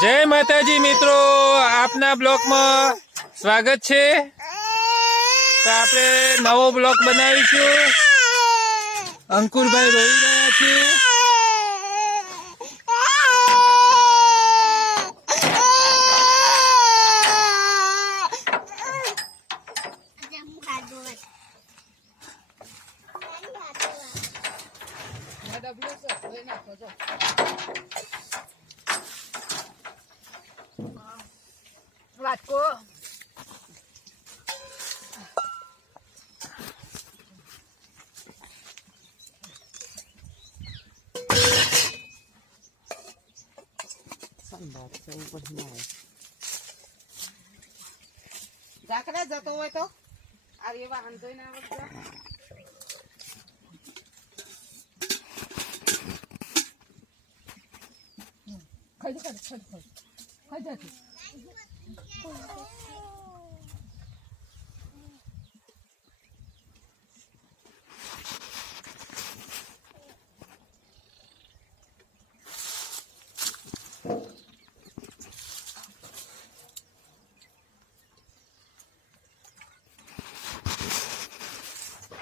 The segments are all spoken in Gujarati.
જય માતાજી મિત્રો, આપના બ્લોકમાં સ્વાગત છે. તો આપણે નવો બ્લોક બનાવીશું. અંકુરભાઈ રોઈ રહ્યા છે. ઝાકડા જતો હોય તો? આ રે વાહન જોઈને આવડતો ખડ ખડ ખડ ખડ. ખાઈ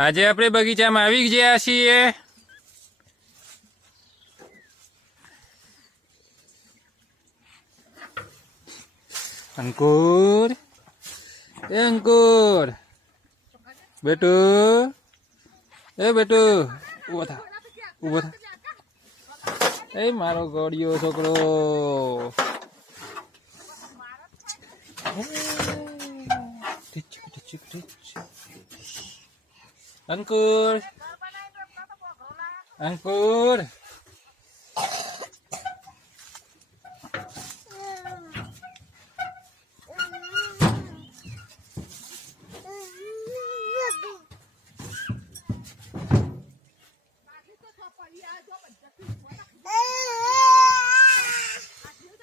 આજે આપણે બગીચામાં આવી ગયા છીએ. અંકુર, એ અંકુર. બેટુ, એ બેટુ, ઊભો થા ઊભો થા. એ મારો ગોડિયો છોકરો. ઠીક ઠીક ઠીક છે. અંકુર અંકુર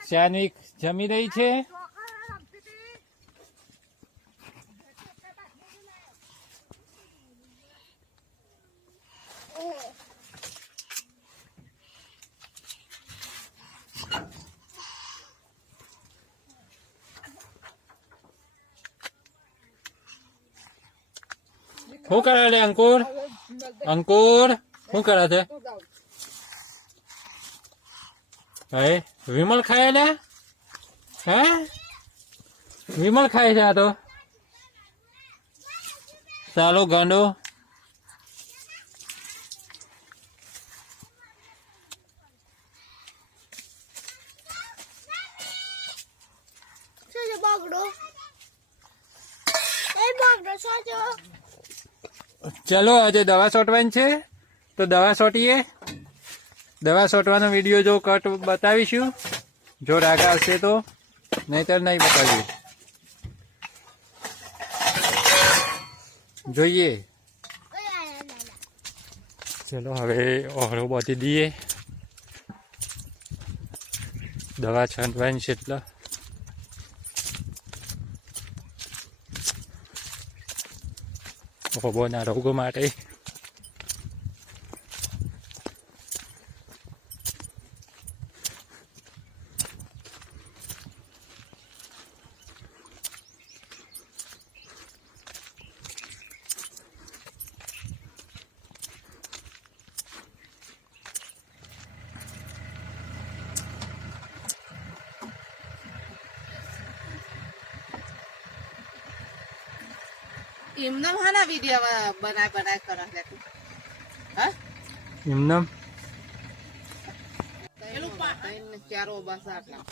શાનિક જમી રહી છે શું કરે લે અંકુર અંકુર શું કરે છે હે વિમલ ખાય લે હે વિમલ ખાય છે આ તો ચાલો ગાંડો શું છે બગડો એ બગડો શું છે ચલો, આજે દવા છોટવાની છે. તો દવા સોટીએ. દવા છોટવાનો વીડિયો જો કટ બતાવીશું. જો રાગ આવશે તો, નહીતર નહીં બતાવીએ. જોઈએ. ચાલો ચલો, હવે ઓહળો બાંધી દઈએ. દવા છંટવાની છે, એટલે. ઓબોના રોગો માટે એમને હાના વીડિયો બનાય બનાય કરો લે તું. હા? એમને? પેલું પાટણ ચારો બસ આટલા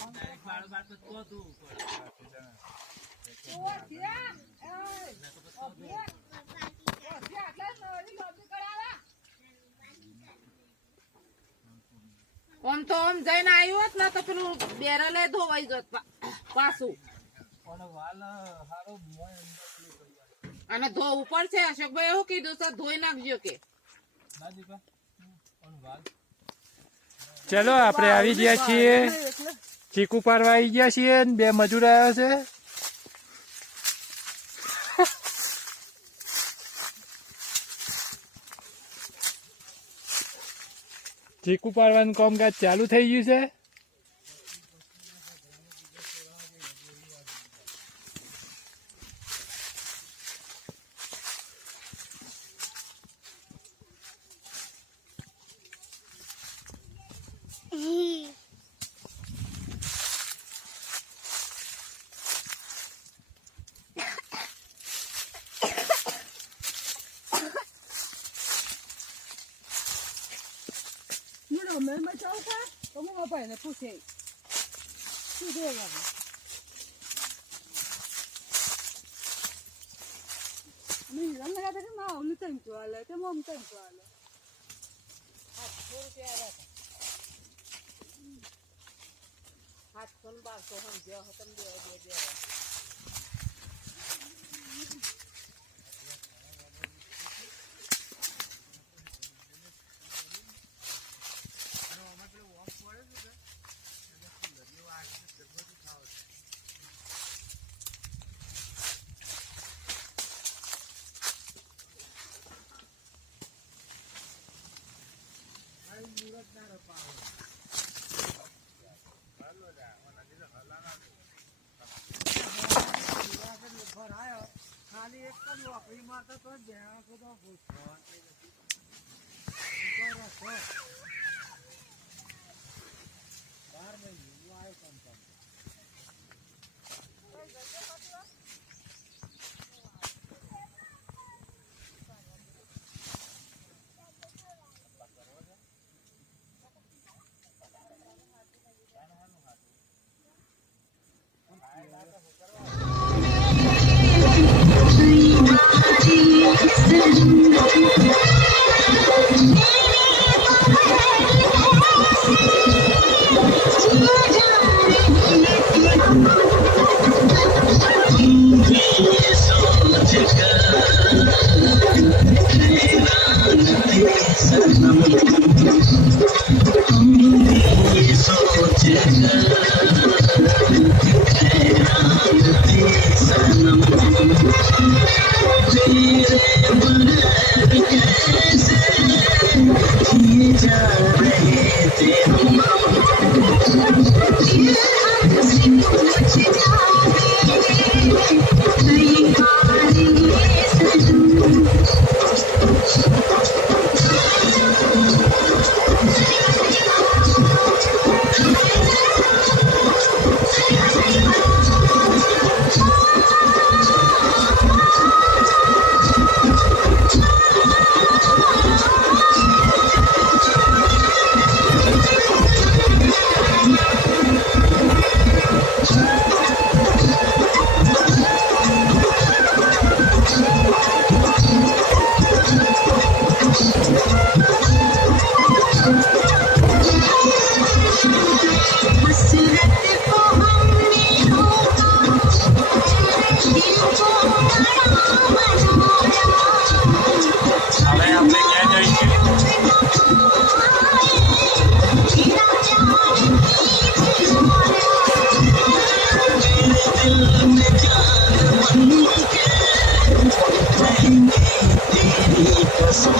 આમ તો ઓમ જઈને આવ્યું હોત ને તો પેલું બેરલે ધોવાઈ જત મોય પાછું. અને ધો ઉપર છે અશોકભાઈ એવું કીધું? તો ધોઈ નાખજો કે. ચલો આપણે આવી ગયા છીએ. ચીકુ પાડવા આવી ગયા છીએ બે મજૂર આવ્યો છે. ચીકુ પાડવાનું કામકાજ ચાલુ થઈ ગયું છે. અમે બચાવ કા તો હું આ ભાઈને પૂછે શું છે બાબુ અમે હીરા લગાતા કે ના ઓલી ત્રણ તો આલે તે મમ ત્રણ તો આલે આઠસો રૂપિયા આવ્યા હતા આઠસો ને બારસો સમજ્યો હો તમે બે બે બે ખાલી એક જ નોકરી માટે તો જ્યાં બધો પૂછવા હવે